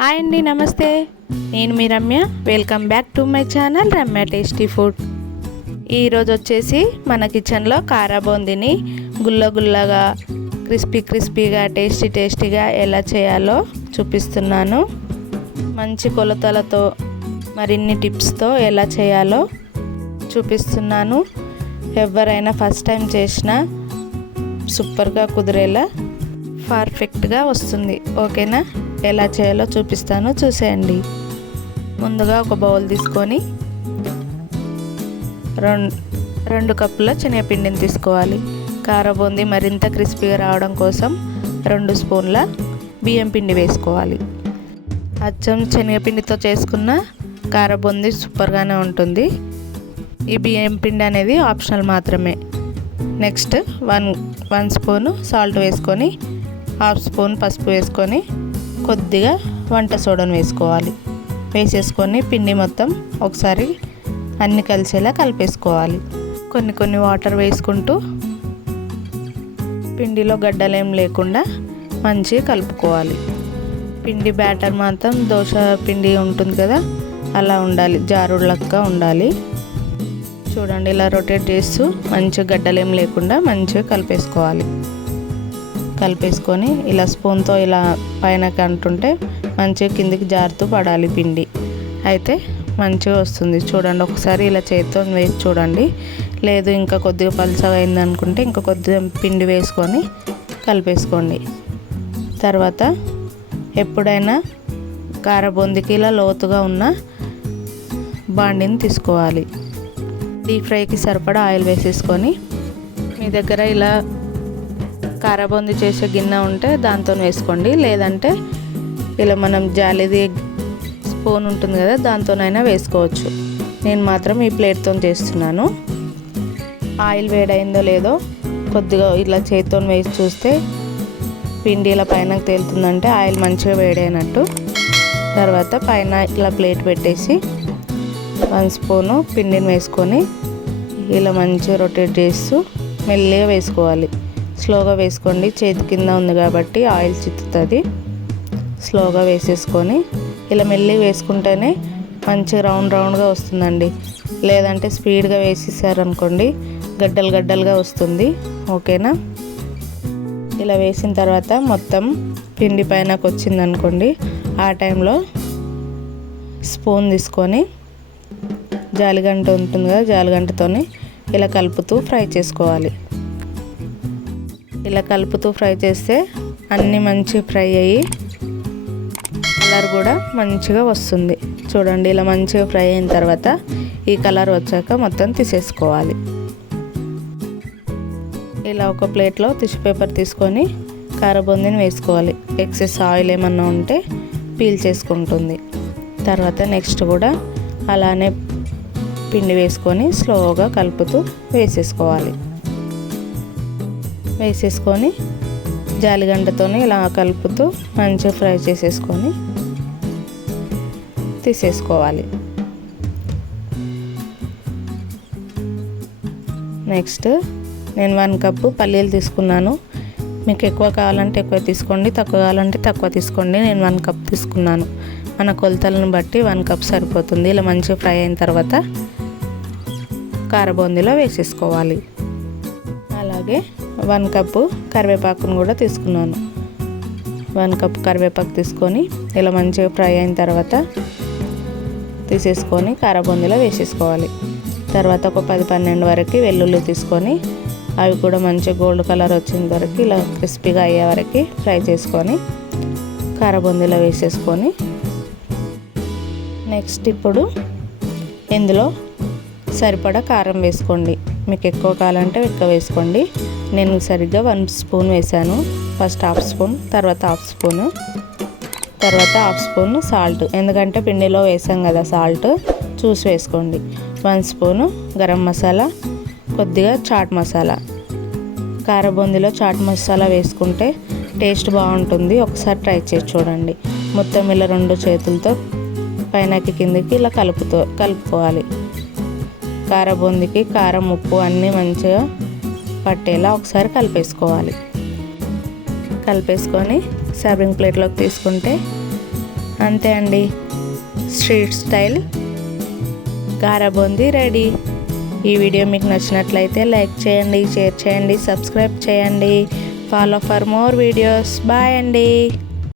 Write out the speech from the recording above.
Hi అండి నమస్తే. నేను మీ Ramya. Welcome back to my channel Ramya tasty food ఈరోజు వచ్చేసి మన కిచెన్లో కారాబూందిని గుల్ల గుల్లగా క్రిస్పీ క్రిస్పీగా టేస్టీ టేస్టీగా ఎలా చేయాలో చూపిస్తున్నాను. మంచి కొలతలతో మరిన్ని టిప్స్తో ఎలా చేయాలో చూపిస్తున్నాను. ఎవరైనా ఫస్ట్ టైం చేసినా సూపర్గా కుదిరేలా పర్ఫెక్ట్గా వస్తుంది. ఓకేనా ఎలా చేయాలో చూపిస్తాను చూసేయండి. ముందుగా ఒక బౌల్ తీసుకొని రెండు రెండు కప్పుల శనగపిండిని తీసుకోవాలి. కారబూంది మరింత క్రిస్పీగా రావడం కోసం రెండు స్పూన్ల బియ్యం పిండి వేసుకోవాలి. అచ్చం శనగపిండితో చేసుకున్న కారబూంది సూపర్గానే ఉంటుంది. ఈ బియ్యం పిండి అనేది ఆప్షనల్ మాత్రమే. Next one one spoon salt వేసుకొని హాఫ్ స్పూన్ పసుపు వేసుకొని కొద్దిగా వంట సోడాను వేసుకోవాలి. వేసేసుకొని పిండి మొత్తం ఒకసారి అన్ని కలిసేలా కలిపేసుకోవాలి. కొన్ని కొన్ని వాటర్ వేసుకుంటూ పిండిలో గడ్డలేం లేకుండా మంచిగా కలుపుకోవాలి. పిండి బ్యాటర్ మాత్రం దోశ పిండి ఉంటుంది కదా అలా ఉండాలి. జారుడులక్క ఉండాలి. చూడండి ఇలా రొటేట్ చేస్తూ మంచిగా గడ్డలేం లేకుండా మంచిగా కలిపేసుకోవాలి. కలిపేసుకొని ఇలా స్పూన్తో ఇలా పైన కంటుంటే మంచిగా కిందికి జారుతూ పడాలి పిండి. అయితే మంచిగా వస్తుంది. చూడండి ఒకసారి ఇలా చేతితో వేసి చూడండి. లేదు ఇంకా కొద్దిగా పలుచగా అయింది అనుకుంటే ఇంకా కొద్దిగా పిండి వేసుకొని కలిపేసుకోండి. తర్వాత ఎప్పుడైనా కారబొందికి ఇలా లోతుగా ఉన్న బాండిని తీసుకోవాలి. డీప్ ఫ్రైకి సరిపడా ఆయిల్ వేసేసుకొని మీ దగ్గర ఇలా కారబొంది చేసే గిన్నె ఉంటే దాంతో వేసుకోండి. లేదంటే ఇలా మనం జాలిది స్పూన్ ఉంటుంది కదా దాంతోనైనా వేసుకోవచ్చు. నేను మాత్రం ఈ ప్లేట్తో చేస్తున్నాను. ఆయిల్ వేడైందో లేదో కొద్దిగా ఇలా చేతితో వేసి చూస్తే పిండి ఇలా పైన తేలుతుందంటే ఆయిల్ మంచిగా వేడైనట్టు. తర్వాత పైన ఇలా ప్లేట్ పెట్టేసి వన్ స్పూను పిండిని వేసుకొని ఇలా మంచిగా రొటేట్ చేస్తూ మెల్లిగా వేసుకోవాలి. స్లోగా వేసుకోండి. చేతి కింద ఉంది కాబట్టి ఆయిల్ చిత్తుతుంది. స్లోగా వేసేసుకొని ఇలా మెల్లి వేసుకుంటేనే మంచి రౌండ్ రౌండ్గా వస్తుందండి. లేదంటే స్పీడ్గా వేసేసారనుకోండి గడ్డలు గడ్డలుగా వస్తుంది. ఓకేనా? ఇలా వేసిన తర్వాత మొత్తం పిండి పైనకు వచ్చింది అనుకోండి ఆ టైంలో స్పూన్ తీసుకొని జాలిగంట ఉంటుంది కదా జాలిగంటతోని ఇలా కలుపుతూ ఫ్రై చేసుకోవాలి. ఇలా కలుపుతూ ఫ్రై చేస్తే అన్నీ మంచి ఫ్రై అయ్యి కలర్ కూడా మంచిగా వస్తుంది. చూడండి ఇలా మంచిగా ఫ్రై అయిన తర్వాత ఈ కలర్ వచ్చాక మొత్తం తీసేసుకోవాలి. ఇలా ఒక ప్లేట్లో టిష్యూ పేపర్ తీసుకొని కారబొందిని వేసుకోవాలి. ఎక్సెస్ ఆయిల్ ఏమన్నా ఉంటే పీల్ చేసుకుంటుంది. తర్వాత నెక్స్ట్ కూడా అలానే పిండి వేసుకొని స్లోగా కలుపుతూ వేసేసుకోవాలి. వేసేసుకొని జాలిగంటతో ఇలా కలుపుతూ మంచిగా ఫ్రై చేసేసుకొని తీసేసుకోవాలి. నెక్స్ట్ నేను వన్ కప్పు పల్లీలు తీసుకున్నాను. మీకు ఎక్కువ కావాలంటే ఎక్కువ తీసుకోండి తక్కువ కావాలంటే తక్కువ తీసుకోండి. నేను వన్ కప్ తీసుకున్నాను. మన కొలతలను బట్టి వన్ కప్ సరిపోతుంది. ఇలా మంచిగా ఫ్రై అయిన తర్వాత కారబూందీలో వేసేసుకోవాలి. అలాగే వన్ కప్పు కరివేపాకును కూడా తీసుకున్నాను. వన్ కప్ కరివేపాకు తీసుకొని ఇలా మంచిగా ఫ్రై అయిన తర్వాత తీసేసుకొని కారబొందీలో వేసేసుకోవాలి. తర్వాత ఒక పది పన్నెండు వరకు వెల్లుల్లి తీసుకొని అవి కూడా మంచి గోల్డ్ కలర్ వచ్చిన వరకు ఇలా క్రిస్పీగా అయ్యే వరకు ఫ్రై చేసుకొని కారబొందీలో వేసేసుకొని నెక్స్ట్ ఇప్పుడు ఇందులో సరిపడా కారం వేసుకోండి. మీకు ఎక్కువ కావాలంటే ఎక్కువ వేసుకోండి. నేను సరిగ్గా వన్ స్పూన్ వేసాను. ఫస్ట్ హాఫ్ స్పూన్ తర్వాత హాఫ్ స్పూన్ తర్వాత హాఫ్ స్పూన్ సాల్ట్. ఎందుకంటే పిండిలో వేసాం కదా సాల్ట్ చూసి వేసుకోండి. వన్ స్పూను గరం మసాలా కొద్దిగా చాట్ మసాలా. కారబూందీలో చాట్ మసాలా వేసుకుంటే టేస్ట్ బాగుంటుంది. ఒకసారి ట్రై చేసి చూడండి. మొత్తం ఇలా రెండు చేతులతో పైనకి కిందకి ఇలా కలుపుతో కలుపుకోవాలి. కారబూందికి కారం ఉప్పు అన్నీ మంచిగా పట్టేలా ఒకసారి కలిపేసుకోవాలి. కలిపేసుకొని సర్వింగ్ ప్లేట్లోకి తీసుకుంటే అంతే అండి. స్ట్రీట్ స్టైల్ గారబొంది రెడీ. ఈ వీడియో మీకు నచ్చినట్లయితే లైక్ చేయండి షేర్ చేయండి సబ్స్క్రైబ్ చేయండి. Follow for more videos bye అండి.